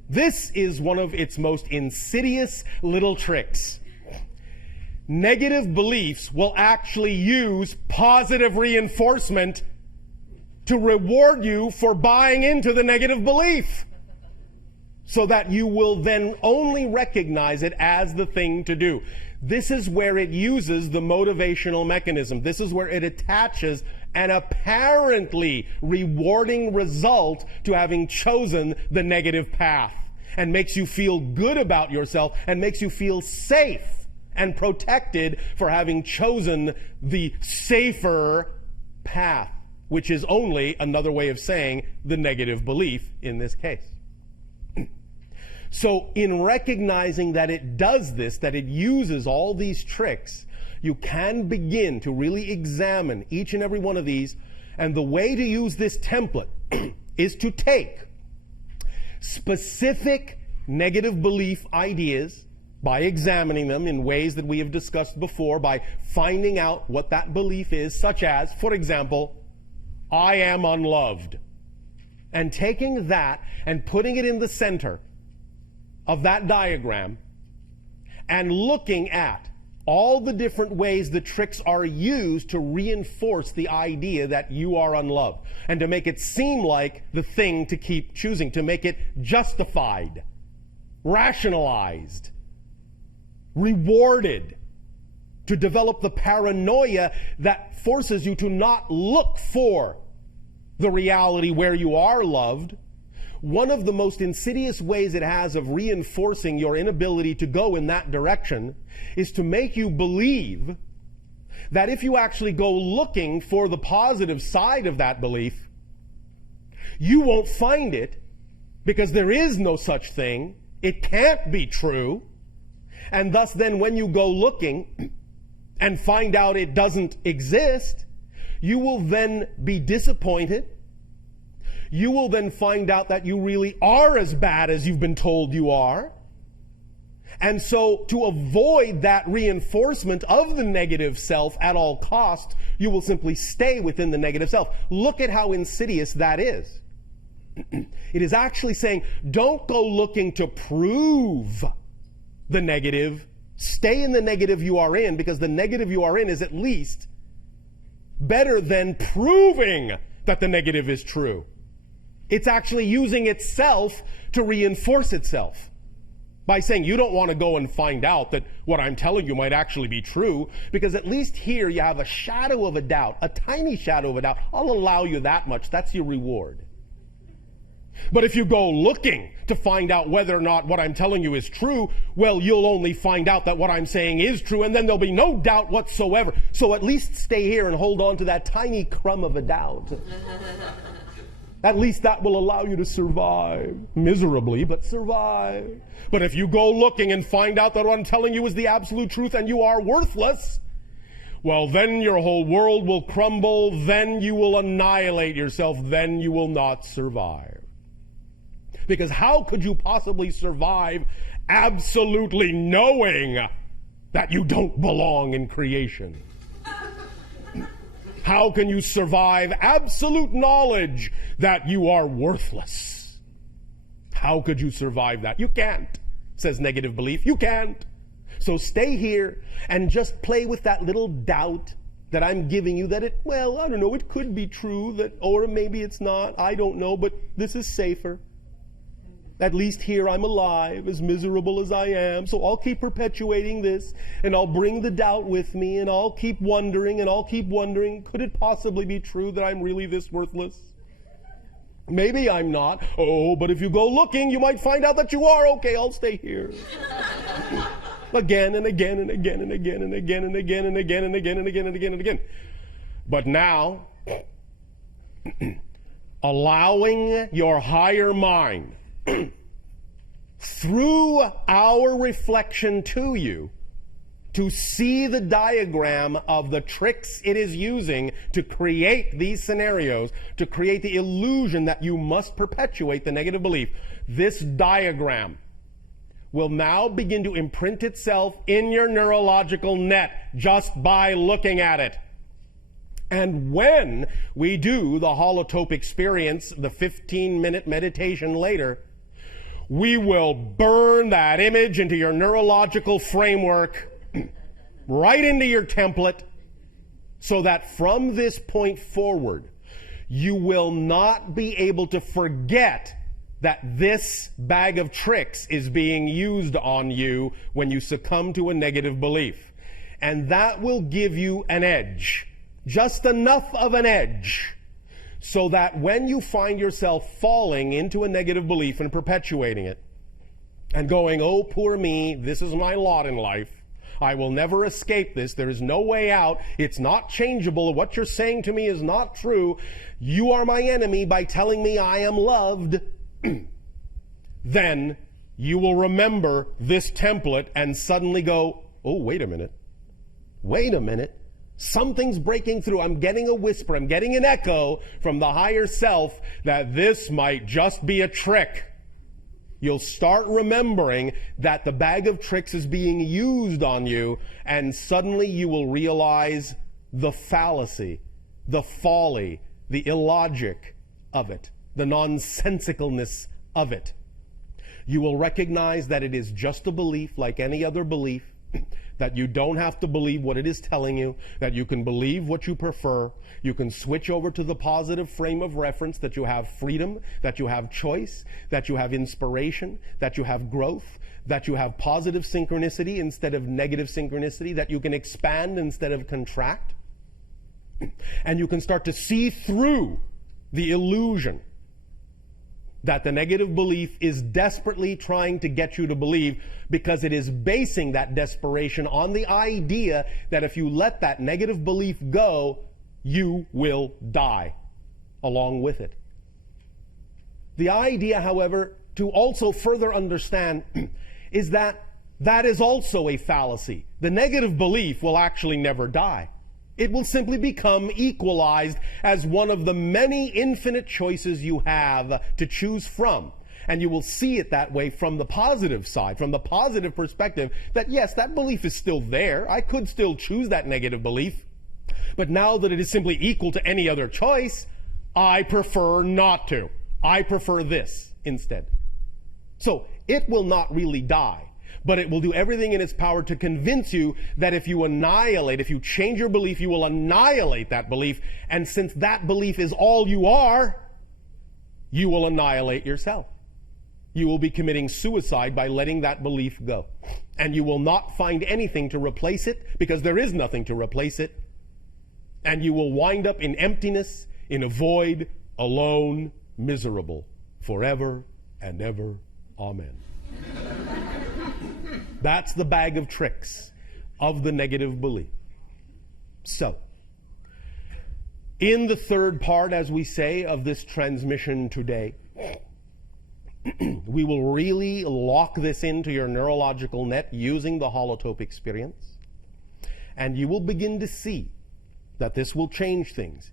This is one of its most insidious little tricks. negative beliefs will actually use positive reinforcement to reward you for buying into the negative belief, so that you will then only recognize it as the thing to do. This is where it uses the motivational mechanism. This is where it attaches an apparently rewarding result to having chosen the negative path, and makes you feel good about yourself and makes you feel safe and protected for having chosen the safer path, which is only another way of saying the negative belief in this case. So in recognizing that it does this, that it uses all these tricks, you can begin to really examine each and every one of these. And the way to use this template is to take specific negative belief ideas, by examining them in ways that we have discussed before, by finding out what that belief is, such as, for example, I am unloved. And taking that and putting it in the center of that diagram and looking at all the different ways the tricks are used to reinforce the idea that you are unloved, and to make it seem like the thing to keep choosing, to make it justified, rationalized, rewarded, to develop the paranoia that forces you to not look for the reality where you are loved. One of the most insidious ways it has of reinforcing your inability to go in that direction is to make you believe that if you actually go looking for the positive side of that belief, you won't find it, because there is no such thing. It can't be true. And thus then when you go looking and find out it doesn't exist, you will then be disappointed. You will then find out that you really are as bad as you've been told you are. And so to avoid that reinforcement of the negative self at all costs, you will simply stay within the negative self. Look at how insidious that is. It is actually saying, don't go looking to prove the negative. Stay in the negative you are in, because the negative you are in is at least better than proving that the negative is true. It's actually using itself to reinforce itself by saying, you don't want to go and find out that what I'm telling you might actually be true, because at least here you have a shadow of a doubt, a tiny shadow of a doubt. I'll allow you that much. That's your reward. But if you go looking to find out whether or not what I'm telling you is true, well, you'll only find out that what I'm saying is true, and then there'll be no doubt whatsoever. So at least stay here and hold on to that tiny crumb of a doubt. At least that will allow you to survive. Miserably, but survive. But if you go looking and find out that what I'm telling you is the absolute truth and you are worthless, well, then your whole world will crumble. Then you will annihilate yourself. Then you will not survive. Because how could you possibly survive absolutely knowing that you don't belong in creation? How can you survive absolute knowledge that you are worthless? How could you survive that? You can't, says negative belief. You can't. So stay here and just play with that little doubt that I'm giving you, that it, well, I don't know, it could be true, that, or maybe it's not, I don't know, but this is safer. At least here I'm alive, as miserable as I am, so I'll keep perpetuating this, and I'll bring the doubt with me, and I'll keep wondering, could it possibly be true that I'm really this worthless? Maybe I'm not. Oh, but if you go looking, you might find out that you are. Okay, I'll stay here. Again and again and again and again and again and again and again and again and again and again and again. But now, allowing your higher mind through our reflection to you to see the diagram of the tricks it is using to create these scenarios, to create the illusion that you must perpetuate the negative belief. This diagram will now begin to imprint itself in your neurological net just by looking at it. And when we do the holotope experience, the 15-minute meditation later, we will burn that image into your neurological framework right into your template, so that from this point forward, you will not be able to forget that this bag of tricks is being used on you when you succumb to a negative belief. And that will give you an edge, just enough of an edge, so that when you find yourself falling into a negative belief and perpetuating it, and going, oh, poor me, this is my lot in life, I will never escape this, there is no way out, it's not changeable, what you're saying to me is not true, you are my enemy by telling me I am loved, then you will remember this template and suddenly go, oh, wait a minute, something's breaking through, I'm getting a whisper, I'm getting an echo from the higher self that this might just be a trick. You'll start remembering that the bag of tricks is being used on you, and suddenly you will realize the fallacy, the folly, the illogic of it, the nonsensicalness of it. You will recognize that it is just a belief like any other belief, that you don't have to believe what it is telling you, that you can believe what you prefer, you can switch over to the positive frame of reference, that you have freedom, that you have choice, that you have inspiration, that you have growth, that you have positive synchronicity instead of negative synchronicity, that you can expand instead of contract. And you can start to see through the illusion that the negative belief is desperately trying to get you to believe, because it is basing that desperation on the idea that if you let that negative belief go, you will die along with it. The idea, however, to also further understand is that that is also a fallacy. The negative belief will actually never die. It will simply become equalized as one of the many infinite choices you have to choose from. And you will see it that way from the positive side, from the positive perspective, that yes, that belief is still there. I could still choose that negative belief. But now that it is simply equal to any other choice, I prefer not to. I prefer this instead. So it will not really die. But it will do everything in its power to convince you that if you change your belief, you will annihilate that belief. And since that belief is all you are, you will annihilate yourself. You will be committing suicide by letting that belief go. And you will not find anything to replace it, because there is nothing to replace it. And you will wind up in emptiness, in a void, alone, miserable, forever and ever. Amen. That's the bag of tricks of the negative belief. So, in the third part, as we say, of this transmission today, we will really lock this into your neurological net using the holotope experience. And you will begin to see that this will change things.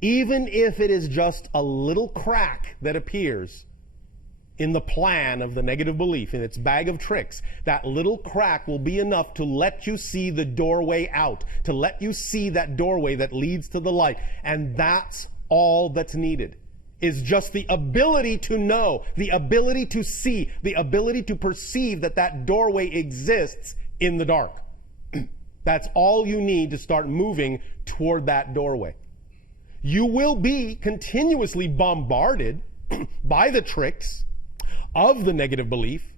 Even if it is just a little crack that appears in the plan of the negative belief, in its bag of tricks, that little crack will be enough to let you see the doorway out, to let you see that doorway that leads to the light. And that's all that's needed, is just the ability to know, the ability to see, the ability to perceive that that doorway exists in the dark. That's all you need to start moving toward that doorway. You will be continuously bombarded by the tricks of the negative belief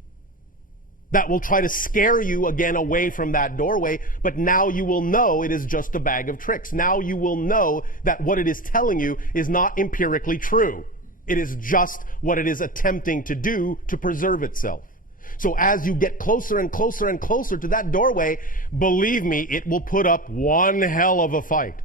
that will try to scare you again away from that doorway, but now you will know it is just a bag of tricks. Now you will know that what it is telling you is not empirically true. It is just what it is attempting to do to preserve itself. So as you get closer and closer and closer to that doorway, believe me, it will put up one hell of a fight.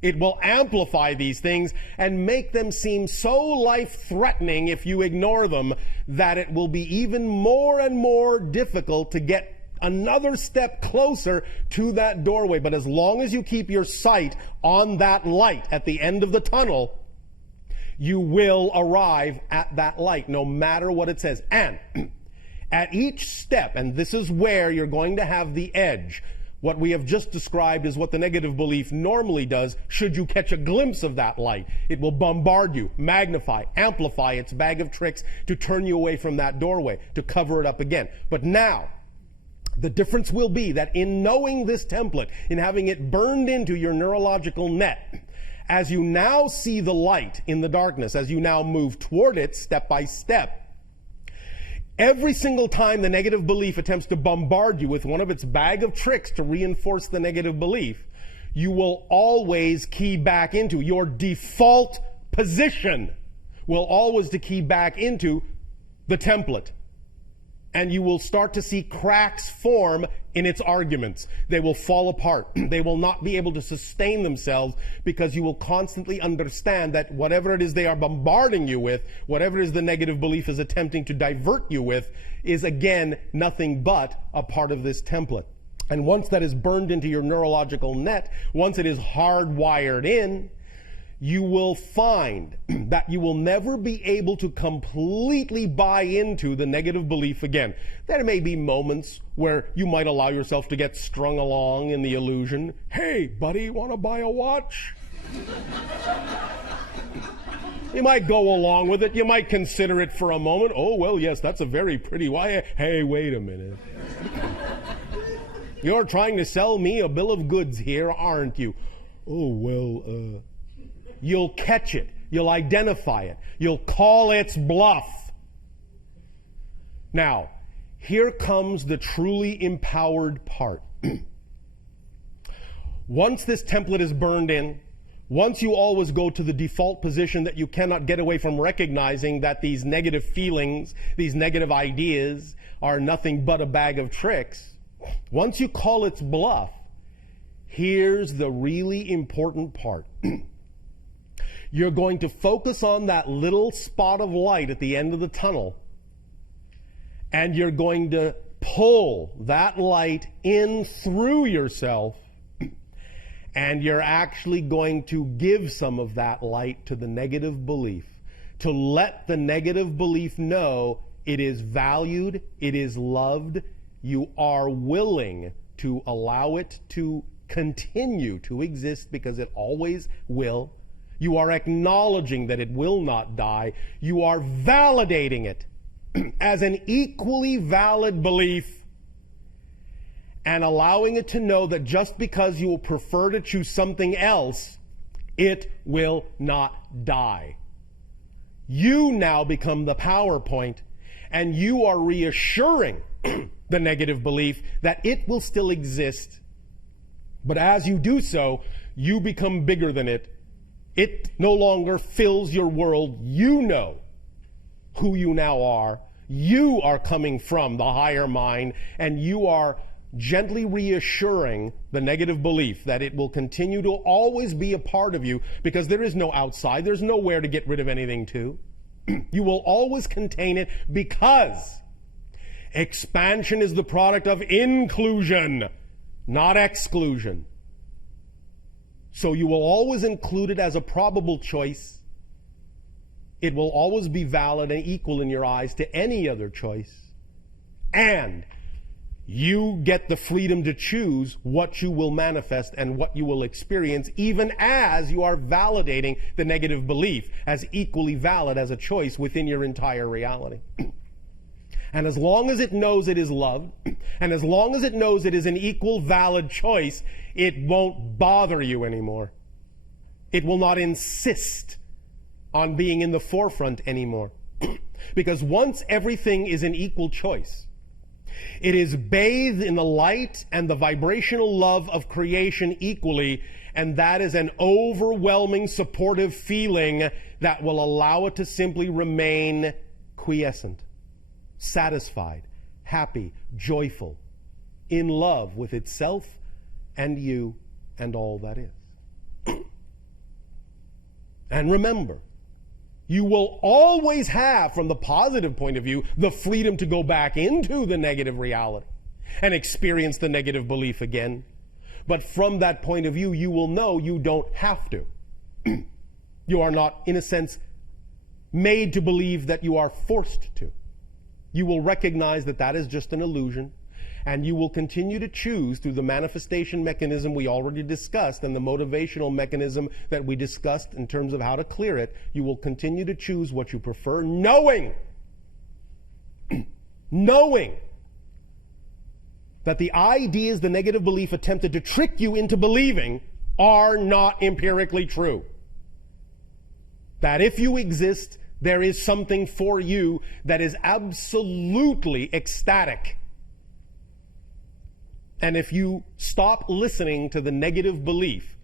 It will amplify these things and make them seem so life-threatening if you ignore them, that it will be even more and more difficult to get another step closer to that doorway. But as long as you keep your sight on that light at the end of the tunnel, you will arrive at that light, no matter what it says. And at each step, and this is where you're going to have the edge, what we have just described is what the negative belief normally does. Should you catch a glimpse of that light, it will bombard you, magnify, amplify its bag of tricks to turn you away from that doorway, to cover it up again. But now, The difference will be that in knowing this template, in having it burned into your neurological net, as you now see the light in the darkness, as you now move toward it step by step, every single time the negative belief attempts to bombard you with one of its bag of tricks to reinforce the negative belief, you will always key back into your default position, will always to key back into the template. And you will start to see cracks form in its arguments. They will fall apart. They will not be able to sustain themselves because you will constantly understand that whatever it is they are bombarding you with, whatever it is the negative belief is attempting to divert you with, is again nothing but a part of this template. And once that is burned into your neurological net, once it is hardwired in, you will find that you will never be able to completely buy into the negative belief again. There may be moments where you might allow yourself to get strung along in the illusion. Hey, buddy, want to buy a watch? You might go along with it. You might consider it for a moment. Oh, well, yes, that's a very pretty watch. Hey, wait a minute. You're trying to sell me a bill of goods here, aren't you? Oh, well, you'll catch it. You'll identify it. You'll call its bluff. Now, here comes the truly empowered part. Once this template is burned in, once you always go to the default position that you cannot get away from recognizing that these negative feelings, these negative ideas are nothing but a bag of tricks, once you call its bluff, here's the really important part. You're going to focus on that little spot of light at the end of the tunnel, and you're going to pull that light in through yourself, and you're actually going to give some of that light to the negative belief, to let the negative belief know it is valued, it is loved, you are willing to allow it to continue to exist because it always will. You are acknowledging that it will not die. You are validating it as an equally valid belief and allowing it to know that just because you will prefer to choose something else, it will not die. You now become the PowerPoint, and you are reassuring the negative belief that it will still exist. But as you do so, you become bigger than it. It no longer fills your world. You know who you now are. You are coming from the higher mind, and you are gently reassuring the negative belief that it will continue to always be a part of you because there is no outside. There's nowhere to get rid of anything to. You will always contain it because expansion is the product of inclusion, not exclusion. So you will always include it as a probable choice. It will always be valid and equal in your eyes to any other choice. And you get the freedom to choose what you will manifest and what you will experience, even as you are validating the negative belief as equally valid as a choice within your entire reality. And as long as it knows it is loved, and as long as it knows it is an equal valid choice, it won't bother you anymore. It will not insist on being in the forefront anymore. Because once everything is an equal choice, it is bathed in the light and the vibrational love of creation equally, and that is an overwhelming supportive feeling that will allow it to simply remain quiescent, satisfied, happy, joyful, in love with itself and you and all that is. And remember, you will always have, from the positive point of view, the freedom to go back into the negative reality and experience the negative belief again. But from that point of view, you will know you don't have to. You are not, in a sense, made to believe that you are forced to. You will recognize that that is just an illusion, and you will continue to choose through the manifestation mechanism we already discussed and the motivational mechanism that we discussed in terms of how to clear it. You will continue to choose what you prefer, knowing that the ideas the negative belief attempted to trick you into believing are not empirically true. That if you exist, there is something for you that is absolutely ecstatic. And if you stop listening to the negative belief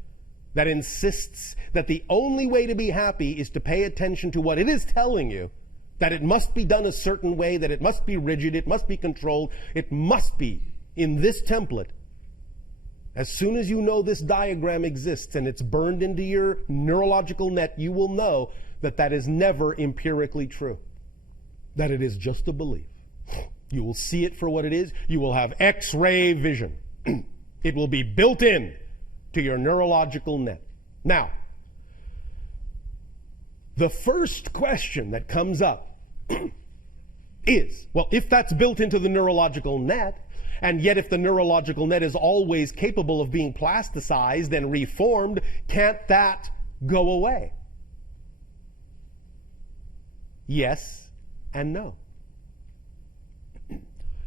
that insists that the only way to be happy is to pay attention to what it is telling you, that it must be done a certain way, that it must be rigid, it must be controlled, it must be in this template. As soon as you know this diagram exists and it's burned into your neurological net, you will know that that is never empirically true. That it is just a belief. You will see it for what it is. You will have X-ray vision. It will be built in to your neurological net. Now, the first question that comes up is, well, if that's built into the neurological net, and yet if the neurological net is always capable of being plasticized and reformed, can't that go away? Yes and no.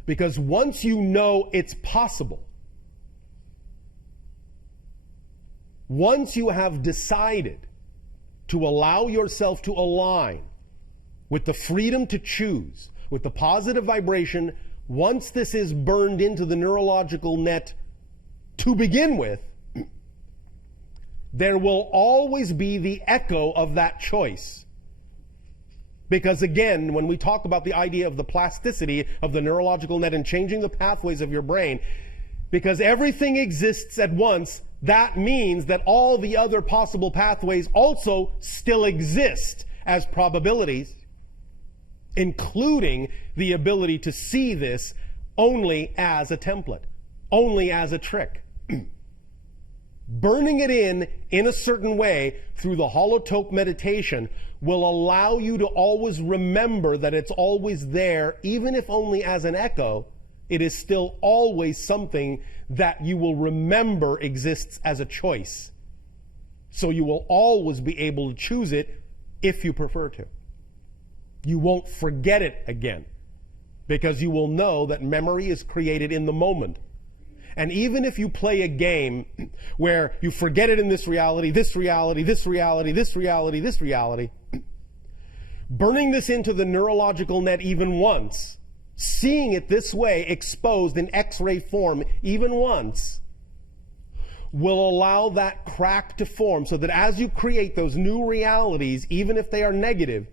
Because once you know it's possible, once you have decided to allow yourself to align with the freedom to choose, with the positive vibration, once this is burned into the neurological net to begin with, there will always be the echo of that choice. Because again, when we talk about the idea of the plasticity of the neurological net and changing the pathways of your brain, because everything exists at once, that means that all the other possible pathways also still exist as probabilities, including the ability to see this only as a template, only as a trick. Burning it in a certain way through the holotope meditation will allow you to always remember that it's always there, even if only as an echo. It is still always something that you will remember exists as a choice. So you will always be able to choose it if you prefer to. You won't forget it again, because you will know that memory is created in the moment. And even if you play a game where you forget it in this reality, this reality, this reality, this reality, this reality, burning this into the neurological net even once, seeing it this way exposed in X-ray form even once, will allow that crack to form so that as you create those new realities, even if they are negative,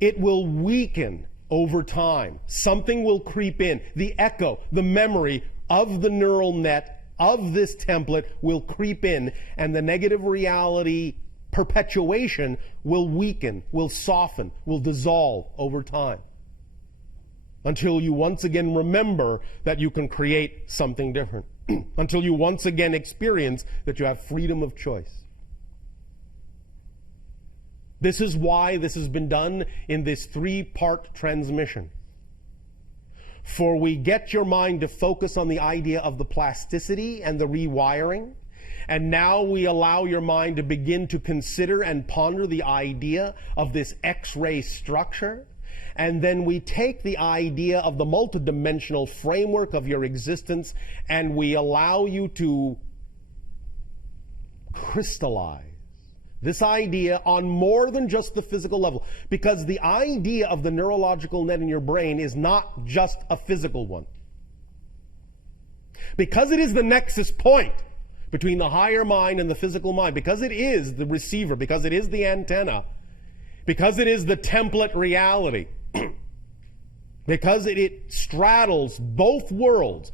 it will weaken over time. Something will creep in. The echo, the memory of the neural net, of this template will creep in, and the negative reality perpetuation will weaken, will soften, will dissolve over time. Until you once again remember that you can create something different. Until you once again experience that you have freedom of choice. This is why this has been done in this 3-part transmission. For we get your mind to focus on the idea of the plasticity and the rewiring, and now we allow your mind to begin to consider and ponder the idea of this X-ray structure, and then we take the idea of the multidimensional framework of your existence and we allow you to crystallize this idea on more than just the physical level. Because the idea of the neurological net in your brain is not just a physical one. Because it is the nexus point between the higher mind and the physical mind, because it is the receiver, because it is the antenna, because it is the template reality, because it straddles both worlds,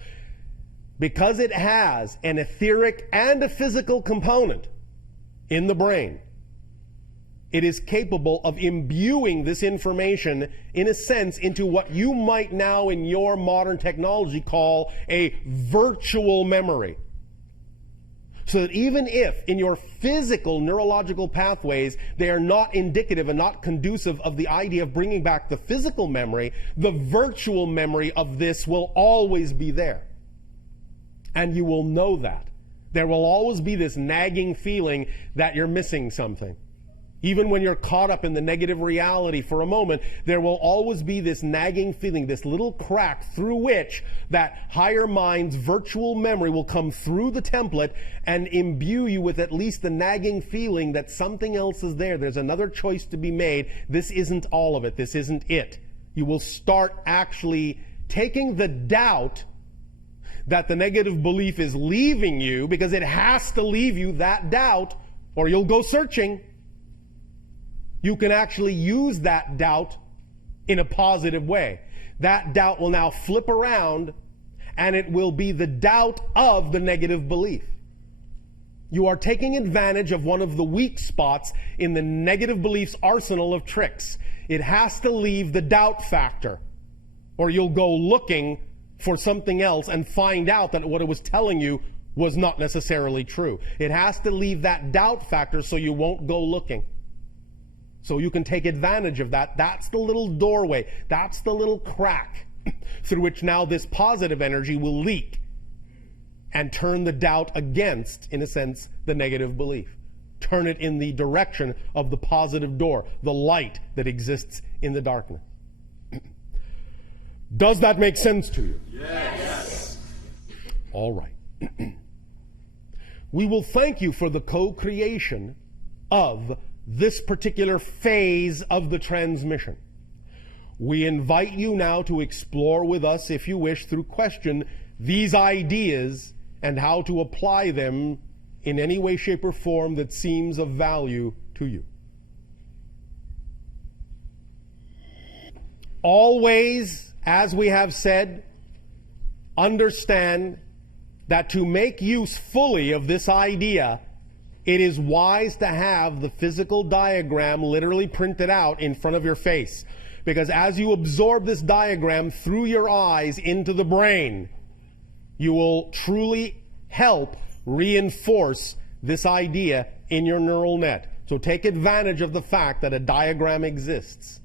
because it has an etheric and a physical component in the brain, it is capable of imbuing this information, in a sense, into what you might now in your modern technology call a virtual memory. So that even if in your physical neurological pathways they are not indicative and not conducive of the idea of bringing back the physical memory, the virtual memory of this will always be there. And you will know that. There will always be this nagging feeling that you're missing something. Even when you're caught up in the negative reality for a moment, there will always be this nagging feeling, this little crack through which that higher mind's virtual memory will come through the template and imbue you with at least the nagging feeling that something else is there. There's another choice to be made. This isn't all of it. This isn't it. You will start actually taking the doubt that the negative belief is leaving you, because it has to leave you, that doubt, or you'll go searching. You can actually use that doubt in a positive way. That doubt will now flip around, and it will be the doubt of the negative belief. You are taking advantage of one of the weak spots in the negative belief's arsenal of tricks. It has to leave the doubt factor, or you'll go looking for something else and find out that what it was telling you was not necessarily true. It has to leave that doubt factor so you won't go looking. So you can take advantage of that. That's the little doorway. That's the little crack through which now this positive energy will leak and turn the doubt against, in a sense, the negative belief. Turn it in the direction of the positive door, the light that exists in the darkness. Does that make sense to you? Yes. All right. We will thank you for the co-creation of this particular phase of the transmission. We invite you now to explore with us, if you wish, through question, these ideas and how to apply them in any way, shape, or form that seems of value to you. Always, as we have said, understand that to make use fully of this idea, it is wise to have the physical diagram literally printed out in front of your face. Because as you absorb this diagram through your eyes into the brain, you will truly help reinforce this idea in your neural net. So take advantage of the fact that a diagram exists.